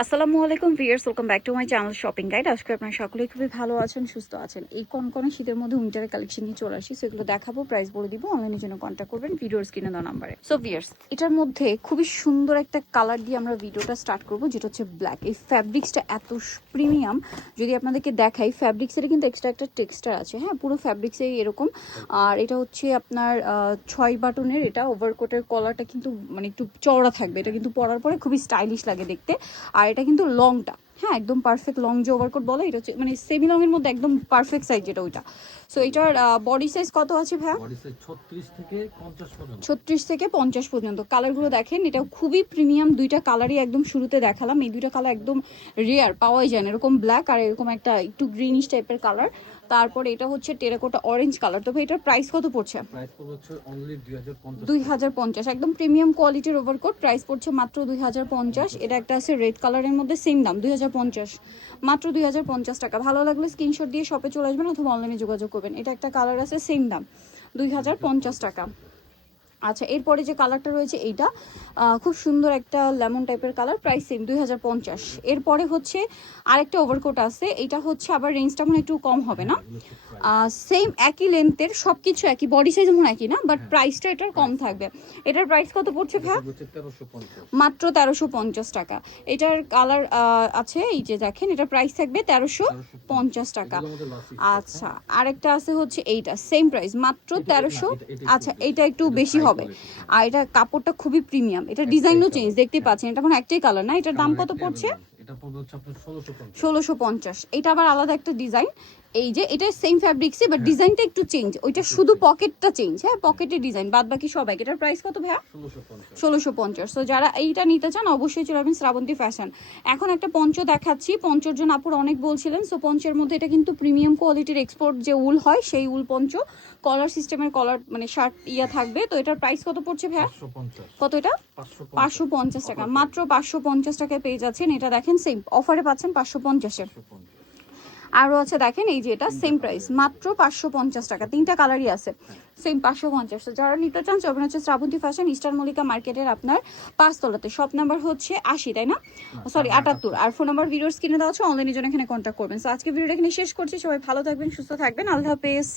আসসালামু আলাইকুম viewers, welcome back to my channel shopping guide. আজকে আপনারা সকলেই খুবই ভালো আছেন, সুস্থ আছেন। এই কনকনে শীতের মধ্যে উইন্টারের কালেকশন নিয়ে চলে আসি, সেগুলো দেখাবো, প্রাইস বলে দিব। অনলাইনের জন্য কন্ট্যাক্ট করবেন ভিডিওর স্ক্রিনে দেওয়া নাম্বারে। সো ভিউয়ার্স, এটার মধ্যে খুবই সুন্দর একটা কালার দিয়ে আমরা ভিডিওটা স্টার্ট করবো, যেটা হচ্ছে ব্ল্যাক। এই ফ্যাব্রিক্সটা এত প্রিমিয়াম, যদি আপনাদেরকে দেখাই, ফ্যাব্রিক্সের কিন্তু এক্সট্রা একটা টেক্সচার আছে। হ্যাঁ, পুরো ফ্যাব্রিক্সে এরকম। আর এটা হচ্ছে আপনার 6 বাটনের। এটা ওভারকোটের কলারটা কিন্তু মানে একটু চওড়া থাকবে, এটা কিন্তু পরার পরে খুবই স্টাইলিশ লাগে দেখতে। আর এটা কিন্তু লংটা, হ্যাঁ, একদম পারফেক্ট লং যে ওভারকোট বলে, এটা হচ্ছে মানে সেমি লং এর মধ্যে একদম পারফেক্ট সাইজ যেটা ওইটা। সো এটার বডি সাইজ কত আছে ভাইয়া? বডি সাইজ 36 থেকে 50 পর্যন্ত। 36 থেকে 50 পর্যন্ত। কালারগুলো দেখেন, এটা খুবই প্রিমিয়াম। দুইটা কালারই একদম শুরুতে দেখালাম, এই দুইটা কালার একদম রেয়ার, পাওয়াই যায় না। এরকম ব্ল্যাক আর এরকম একটা একটু গ্রিনিশ টাইপের কালার। তারপর এটা হচ্ছে টেরাকোটা অরেঞ্জ কালার। তবে এটার প্রাইস কত পড়ছে? প্রাইস পড়বে হচ্ছে অনলি 2050। 2050, একদম প্রিমিয়াম কোয়ালিটির ওভারকোট। প্রাইস পড়ছে মাত্র 2050। এটা একটা আছে রেড কালারের মধ্যে, সেম দাম 2050, মাত্র 2050 টাকা। ভালো লাগলে স্ক্রিনশট দিয়ে শপে চলে আসবেন অথবা অনলাইনে যোগাযোগ করবেন। এটা একটা কালার আছে, সেম দাম 2050 টাকা। আচ্ছা, এরপরে যে কালারটা রয়েছে এইটা খুব সুন্দর একটা লেমন টাইপের কালার, প্রাইস সেম 2050। এরপরে হচ্ছে আরেকটা ওভারকোট আছে, এটা হচ্ছে আবার রেঞ্জটা মনে হয় একটু কম হবে না? সেম একই লেন্থের, সব কিছু একই, বডি সাইজ মনে একই না, বাট প্রাইসটা এটার কম থাকবে। এটার প্রাইস কত পড়ছে ভাই? মাত্র 1350 টাকা। এটার কালার আছে, এই যে দেখেন, এটার প্রাইস থাকবে 1350 টাকা। আচ্ছা, আরেকটা আছে হচ্ছে এইটা, সেম প্রাইস মাত্র 1300। আচ্ছা, এইটা একটু বেশি হবে। আর এটা কাপড়টা খুবই প্রিমিয়াম, এটা ডিজাইনও চেঞ্জ, দেখতে পাচ্ছেন। এটা মানে একটাই কালার না, এটার দাম কত পড়ছে? এটা পড়বে হচ্ছে আপনার 1650। 1650। এটা আবার আলাদা একটা ডিজাইন। এই যে এটা সেম ফ্যাব্রিক্সে, বাট ডিজাইনটা একটু চেঞ্জ। ওইটা শুধু পকেটটা চেঞ্জ, হ্যাঁ, পকেটের ডিজাইন, বাদ বাকি সবাই। এটার প্রাইস কত ভাইয়া? 1650। তো যারা এইটা নিতে চান অবশ্যই চলে যাবেন শ্রাবন্তী ফ্যাশন। এখন একটা পঞ্চ দেখাচ্ছি, পঞ্চর জন্য আপুর অনেক বলছিলেন। সো পঞ্চের মধ্যে এটা কিন্তু প্রিমিয়াম কোয়ালিটির এক্সপোর্ট যে উল হয়, সেই উল পঞ্চ, কলার সিস্টেমের কলার, মানে শার্ট ইয়া থাকবে। তো এটার প্রাইস কত পড়ছে ভাইয়া? 550। কত এটা? 550 টাকা, মাত্র 550 টাকায় পেয়ে যাচ্ছেন। এটা দেখেন, সেম অফারে পাচ্ছেন 550-এ। আরও আছে দেখেন, এই যে এটা সেম প্রাইস, মাত্র 550 টাকা। তিনটা কালারই আছে, সেম 550। তো যারা নিতে চান চলবেন হচ্ছে শ্রাবন্তী ফ্যাশন, ইস্টার মল্লিকা মার্কেটের আপনার 5 তলাতে। শপ নাম্বার হচ্ছে 80, তাই না? সরি, 78। আর ফোন নাম্বার ভিডিওর স্ক্রিনে দেওয়া আছে, অনলাইনের জন্য এখানে কন্ট্যাক্ট করবেন। সো আজকে ভিডিওটা এখানে শেষ করছি। সবাই ভালো থাকবেন, সুস্থ থাকবেন, আল্লাহ হাফেজ।